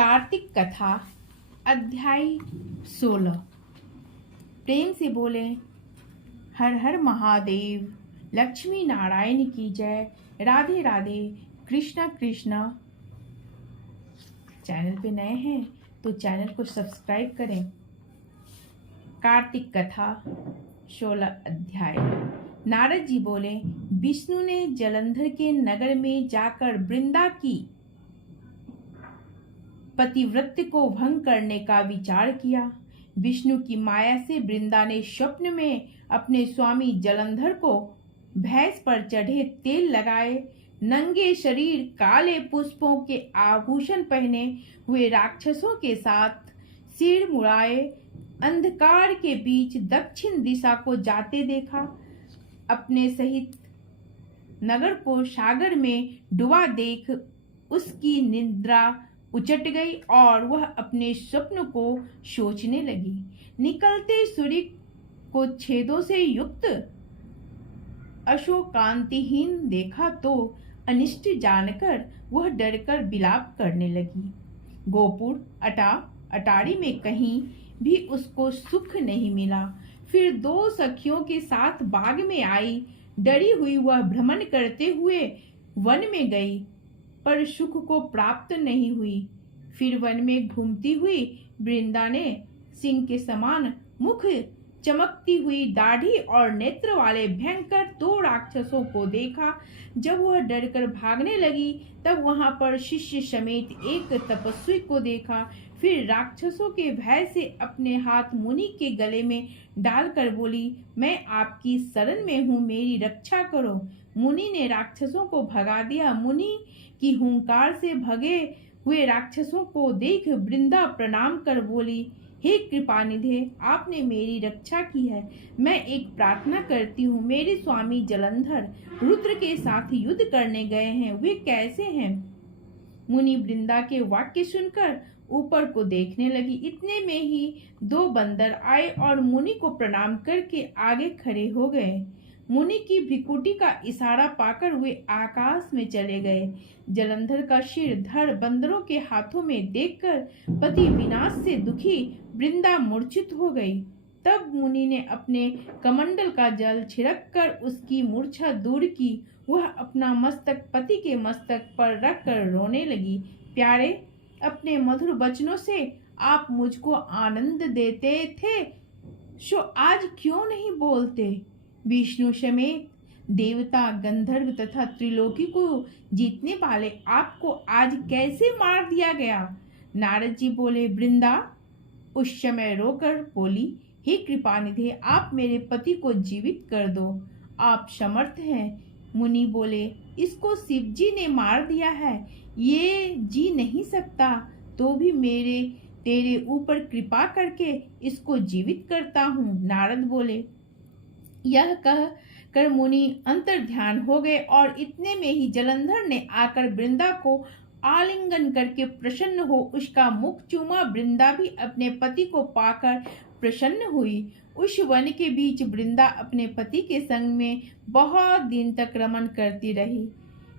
कार्तिक कथा अध्याय 16। प्रेम से बोले हर हर महादेव, लक्ष्मी नारायण की जय, राधे राधे, कृष्णा कृष्णा। चैनल पे नए हैं तो चैनल को सब्सक्राइब करें। कार्तिक कथा 16 अध्याय। नारद जी बोले, विष्णु ने जलंधर के नगर में जाकर वृंदा की पतिव्रत्य को भंग करने का विचार किया। विष्णु की माया से वृंदा ने स्वप्न में अपने स्वामी जलंधर को भैंस पर चढ़े तेल लगाए, नंगे शरीर काले पुष्पों के आभूषण पहने हुए राक्षसों के साथ सिर मुड़ाए अंधकार के बीच दक्षिण दिशा को जाते देखा। अपने सहित नगर को सागर में डूबा देख उसकी निद्रा उचट गई और वह अपने स्वप्न को सोचने लगी। निकलते सूर्य को छेदों से युक्त अशोकांतिहीन देखा तो अनिष्ट जानकर वह डरकर विलाप करने लगी। गोपुर अटारी में कहीं भी उसको सुख नहीं मिला। फिर दो सखियों के साथ बाग में आई। डरी हुई वह भ्रमण करते हुए वन में गई, पर सुख को प्राप्त नहीं हुई। फिर वन में घूमती हुई वृंदा ने सिंह के समान मुख, चमकती हुई दाढ़ी और नेत्र वाले भयंकर दो राक्षसों को देखा। जब वह डरकर भागने लगी तब वहां पर शिष्य समेत एक तपस्वी को देखा। फिर राक्षसों के भय से अपने हाथ मुनि के गले में डालकर बोली, मैं आपकी शरण में हूँ, मेरी रक्षा करो। मुनि ने राक्षसों को भगा दिया। मुनि की हुंकार से भगे हुए राक्षसों को देख वृंदा प्रणाम कर बोली, हे कृपानिधे, आपने मेरी रक्षा की है। मैं एक प्रार्थना करती हूँ। मेरे स्वामी जलंधर रुद्र के साथ युद्ध करने गए हैं, वे कैसे हैं? मुनि वृंदा के वाक्य सुनकर ऊपर को देखने लगी। इतने में ही दो बंदर आए और मुनि को प्रणाम करके आगे खड़े हो गए। मुनि की भिकुटी का इशारा पाकर वे आकाश में चले गए। जलंधर का सिर धड़ बंदरों के हाथों में देखकर पति विनाश से दुखी वृंदा मूर्छित हो गई। तब मुनि ने अपने कमंडल का जल छिड़क कर उसकी मूर्छा दूर की। वह अपना मस्तक पति के मस्तक पर रखकर रोने लगी। प्यारे, अपने मधुर वचनों से आप मुझको आनंद देते थे, सो आज क्यों नहीं बोलते? विष्णु समेत देवता, गंधर्व तथा त्रिलोकी को जीतने वाले आपको आज कैसे मार दिया गया? नारद जी बोले, वृंदा उस समय रोकर बोली, हे कृपानिधे, आप मेरे पति को जीवित कर दो, आप समर्थ हैं। मुनि बोले, इसको शिव जी ने मार दिया है, ये जी नहीं सकता, तो भी तेरे ऊपर कृपा करके इसको जीवित करता हूँ। नारद बोले, यह कह कर मुनि अंतर ध्यान हो गए और इतने में ही जलंधर ने आकर वृंदा को आलिंगन करके प्रसन्न हो उसका मुख चूमा। वृंदा भी अपने पति को पाकर प्रसन्न हुई। उस वन के बीच वृंदा अपने पति के संग में बहुत दिन तक रमन करती रही।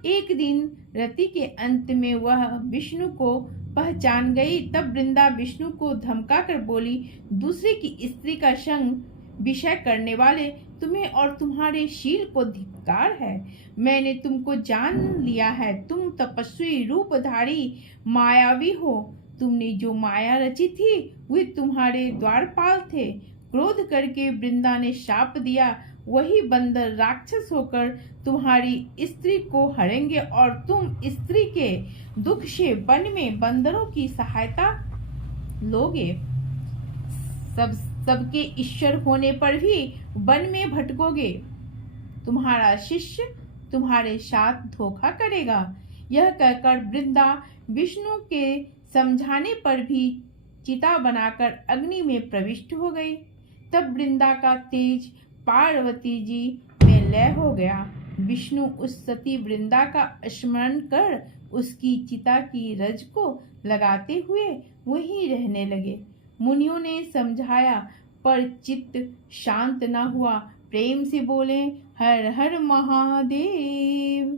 एक दिन रति के अंत में वह विष्णु को पहचान गई। तब वृंदा विष्णु को धमका कर बोली, दूसरे की स्त्री का संग विषय करने वाले, तुम्हें और तुम्हारे शील को धिक्कार है। मैंने तुमको जान लिया है, तुम तपस्वी रूपधारी मायावी हो। तुमने जो माया रची थी वे तुम्हारे द्वारपाल थे। क्रोध करके वृंदा ने शाप दिया, वही बंदर राक्षस होकर तुम्हारी स्त्री को हरेंगे और तुम स्त्री के दुख से वन में बंदरों की सहायता लोगे। सबके ईश्वर होने पर भी वन में भटकोगे। तुम्हारा शिष्य तुम्हारे साथ धोखा करेगा। यह कहकर वृंदा विष्णु के समझाने पर भी चिता बनाकर अग्नि में प्रविष्ट हो गई। तब वृंदा का तेज पार्वती जी में लय हो गया। विष्णु उस सती वृंदा का स्मरण कर उसकी चिता की रज को लगाते हुए वहीं रहने लगे। मुनियों ने समझाया पर चित्त शांत न हुआ। प्रेम से बोले, हर हर महादेव।